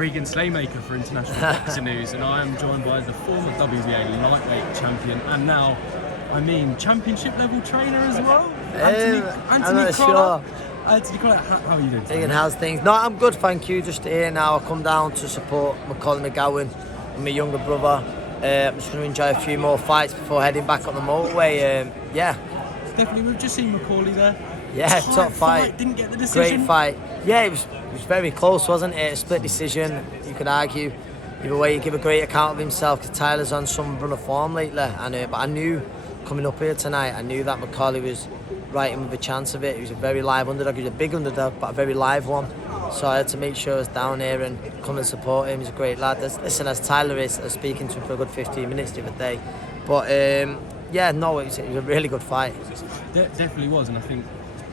Regan Slaymaker for International Boxing News, and I am joined by the former WBA lightweight champion and now, championship level trainer as well, Anthony Crolla. Sure. Anthony Crolla, how are you doing today? How's things? No, I'm good, thank you. Just here now. I come down to support Macauley McGowan and my younger brother. I'm just going to enjoy a few more fights before heading back on the motorway. Definitely, we've just seen Macauley there. Yeah, top fight. Didn't get the decision. Great fight. Yeah, it was very close, wasn't it? A split decision, you could argue. Either way, you give a great account of himself because Tyler's on some run of form lately. But I knew coming up here tonight, I knew that Macauley was right in with a chance of it. He was a very live underdog. He was a big underdog, but a very live one. So I had to make sure I was down here and come and support him. He's a great lad. Listen, as Tyler is, I was speaking to him for a good 15 minutes the other day. But it was a really good fight. Definitely was, and I think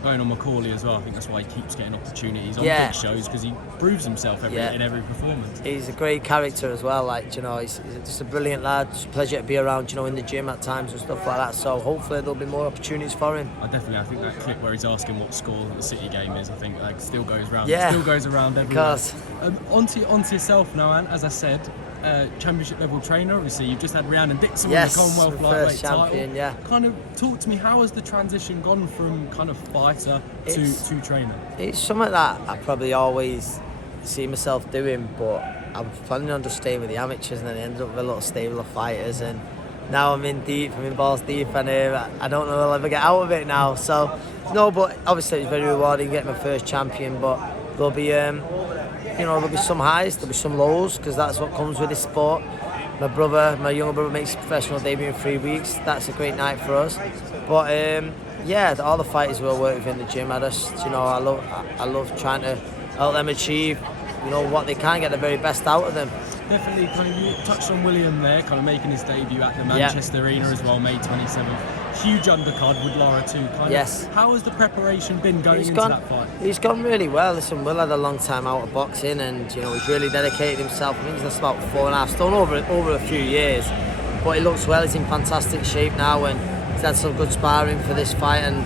going on Macauley as well, I think that's why he keeps getting opportunities on big shows, because he proves himself in every performance. He's a great character as well, he's just a brilliant lad. It's a pleasure to be around, in the gym at times and stuff like that, so hopefully there'll be more opportunities for him. I think that clip where he's asking what score the City game is, I think still goes around. Yeah. Still goes around everywhere. Onto yourself now, Anne, as I said, championship level trainer. Obviously, you've just had Rhiannon Dixon with the Commonwealth Lightweight champion, title. Kind of talk to me, how has the transition gone from kind of fighter to trainer? It's something that I probably always see myself doing, but I'm planning on just staying with the amateurs, and then I ended up with a little stable of fighters, and now I'm in balls deep, and I don't know if I'll ever get out of it now. So no, but obviously it's very rewarding getting my first champion, but there'll be there'll be some highs, there'll be some lows, because that's what comes with this sport. My younger brother makes his professional debut in 3 weeks. That's a great night for us. But all the fighters we work with in the gym, I love trying to help them achieve, what they can, get the very best out of them. Definitely, kind of, you touched on William there, kind of making his debut at the Manchester Arena as well, May 27th. Huge undercard with Laura too. How has the preparation been going into that fight? He's gone really well. Listen, Will had a long time out of boxing, and he's really dedicated himself. I think he's lost about 4.5 stone over a few years, but he looks well. He's in fantastic shape now, and he's had some good sparring for this fight. And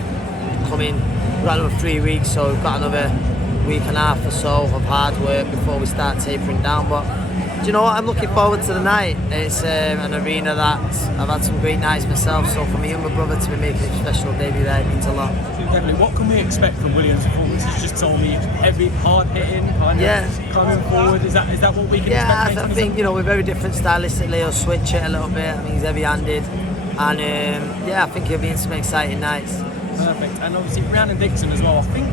we've got another 3 weeks, so we've got another week and a half or so of hard work before we start tapering down. But do you know what? I'm looking forward to the night. It's an arena that I've had some great nights myself, so for my younger brother to be making his professional debut there, it means a lot. Definitely. What can we expect from William's performance? He's just told me heavy, hard hitting, coming forward. Is that what we can expect? I think we're very different stylistically. He'll switch it a little bit. I mean, he's heavy-handed, and I think he'll be in some exciting nights. Perfect. And obviously Rhiannon Dixon as well. I think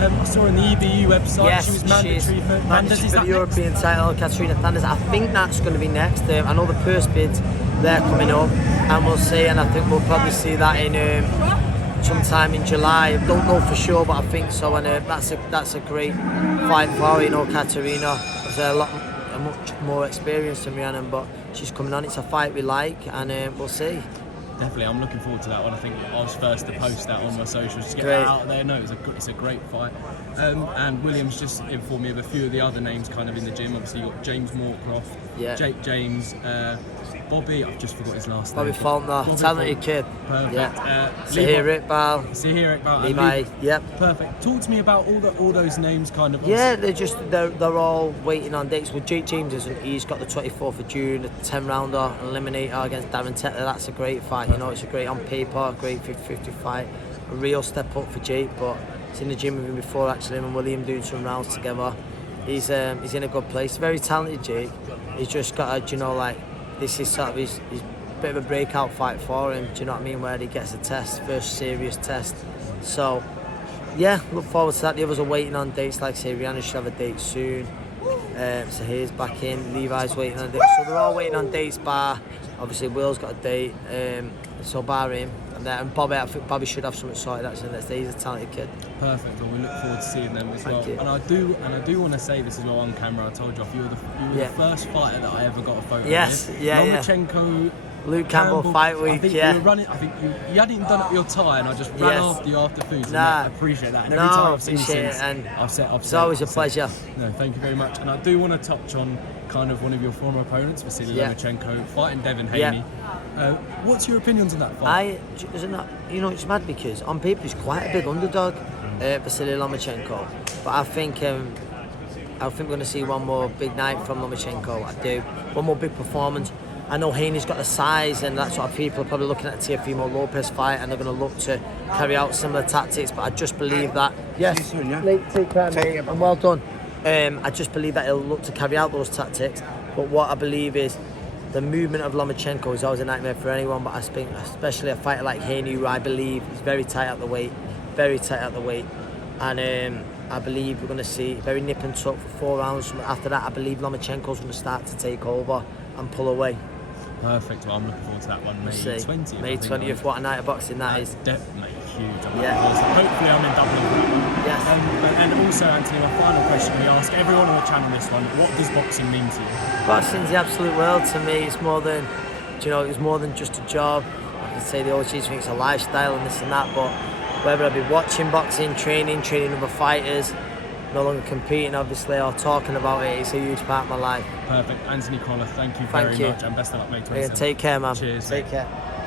I saw on the EBU website she was mandatory for Thanderz. Is that the European title, Katherina Thanderz. I think that's going to be next. I know the purse bids, they're coming up, and we'll see. And I think we'll probably see that in sometime in July. I don't know for sure, but I think so. And that's a great fight for her. Katherina has much more experience than Rhiannon, but she's coming on. It's a fight we like, and we'll see. Definitely, I'm looking forward to that one. I think I was first to post that on my socials to get that out there. No, it's a great fight. And William's just informed me of a few of the other names kind of in the gym. Obviously, you've got James Moorcroft, Jake James, Bobby, I've just forgot his last name. Bobby Faulkner, talented kid. Perfect. Sahir Iqbal. Levi. Yep. Perfect. Talk to me about all those names kind of. Yeah, they're all waiting on dates. With Jake James, he's got the 24th of June, a 10-rounder eliminator against Darren Tetler. That's a great fight. It's a great on paper, great 50-50 fight. A real step up for Jake, but he's in the gym with him before actually. Him and William doing some rounds together. He's in a good place. Very talented Jake. He's just got this is sort of his bit of a breakout fight for him, do you know what I mean, where he gets a test, first serious test. So, look forward to that. The others are waiting on dates, like say Rhiannon should have a date soon. Sahir's back in, Levi's waiting on a date. So they're all waiting on dates, bar obviously Will's got a date, so bar him. And Bobby, I think Bobby should have something sorted actually next day. He's a talented kid. Perfect. Well, we look forward to seeing them as well. Thank you. And I do want to say this as well on camera. I told you off. You were the first fighter that I ever got a photo with. Lomachenko, Luke Campbell fight week. I think you were running. I think you hadn't even done up your tie, and I just ran after you after food. So I appreciate that. And every time I've seen you since, I've said it's always a pleasure. No, thank you very much. And I do want to touch on kind of one of your former opponents, Vasiliy Lomachenko, fighting Devin Haney. What's your opinions on that fight? It's mad because on paper he's quite a big underdog, Vasiliy Lomachenko. But I think I think we're going to see one more big night from Lomachenko. I do. One more big performance. I know Haney's got the size, and that's what people are probably looking at the Teofimo Lopez fight, and they're going to look to carry out similar tactics. But I just believe that. Yes, soon, yeah? take care, mate. And well done. I just believe that he'll look to carry out those tactics. But what I believe is the movement of Lomachenko is always a nightmare for anyone. But I think especially a fighter like Haney, who I believe is very tight at the weight, and I believe we're going to see very nip and tuck for 4 rounds. After that, I believe Lomachenko's going to start to take over and pull away. Perfect. Well, I'm looking forward to that one. May 20th. May 20th. What a night of boxing that is. Definitely huge. Yeah. Hopefully, I'm in Dublin for that one. Yes. And also, Anthony, my final question: we ask everyone on the channel this one. What does boxing mean to you? Boxing's the absolute world to me. It's more than, it's more than just a job. I can say the OGs think it's a lifestyle and this and that, but whether I be watching boxing, training other fighters, no longer competing obviously, or talking about it, it's a huge part of my life. Perfect. Anthony Crolla, thank you very much, and best of luck, mate. Take care, man. Cheers. Take care.